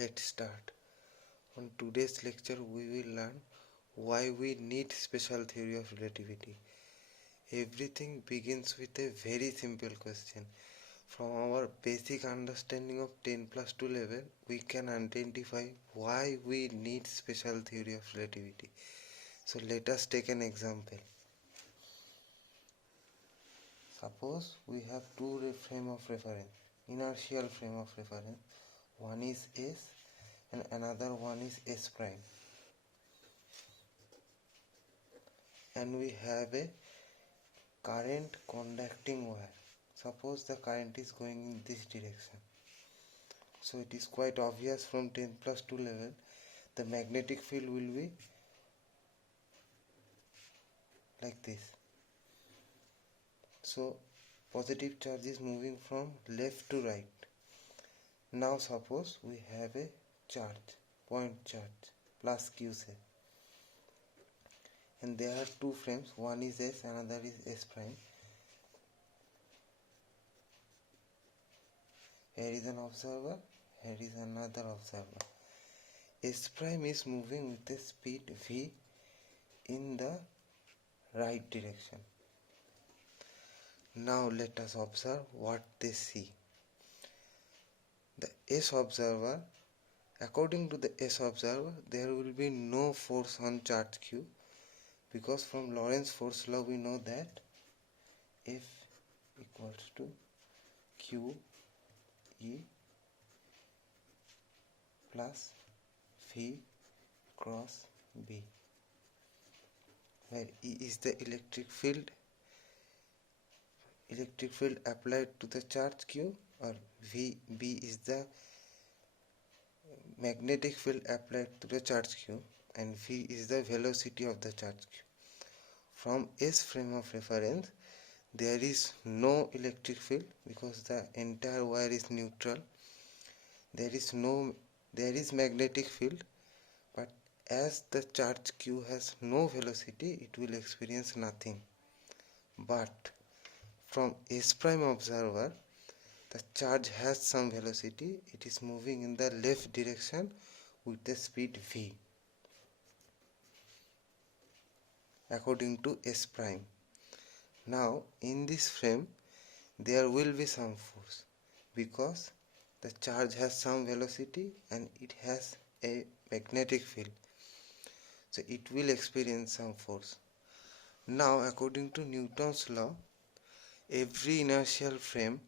Let's start. On today's lecture, we will learn why we need special theory of relativity. Everything begins with a very simple question. From our basic understanding of 10 plus 2 level, we can identify why we need special theory of relativity. So let us take an example. Suppose we have two frame of reference, inertial frame of reference. One is S and another one is S prime. And we have a current conducting wire. Suppose the current is going in this direction. So it is quite obvious from 10 plus 2 level, the magnetic field will be like this. So positive charge is moving from left to right. Now suppose we have a charge, point charge, plus Q say. And there are two frames, one is S, another is S prime. Here is an observer, here is another observer. S prime is moving with a speed v in the right direction. Now let us observe what they see. The S observer, according to the S observer, there will be no force on charge Q, because from Lorentz force law we know that F equals to Q E plus V cross B, where E is the electric field applied to the charge Q, or B is the magnetic field applied to the charge Q, and V is the velocity of the charge Q. From S frame of reference, there is no electric field because the entire wire is neutral. There is magnetic field, but as the charge Q has no velocity, it will experience nothing. But from S prime observer, the charge has some velocity. It is moving in the left direction with the speed v, according to S prime. Now in this frame there will be some force because the charge has some velocity and it has a magnetic field, so it will experience some force. Now according to Newton's law, every inertial frame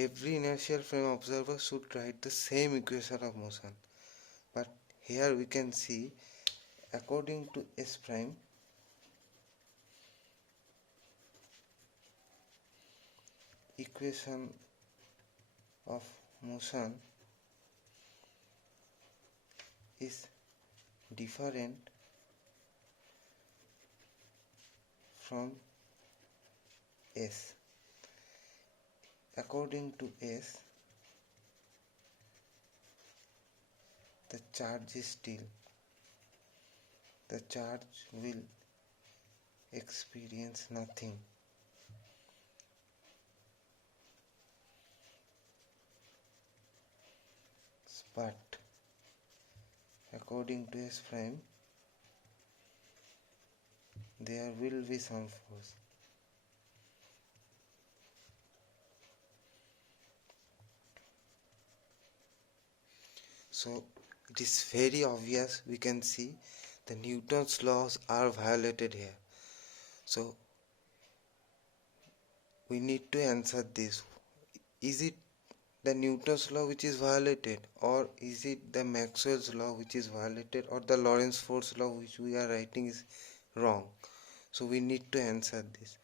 observer should write the same equation of motion. But here we can see, according to S prime, equation of motion is different from S. According to S, the charge is still. The charge will experience nothing. But according to S prime, there will be some force. So it is very obvious, we can see the Newton's laws are violated here. So we need to answer this. Is it the Newton's law which is violated, or is it the Maxwell's law which is violated, or the Lorentz force law which we are writing is wrong? So we need to answer this.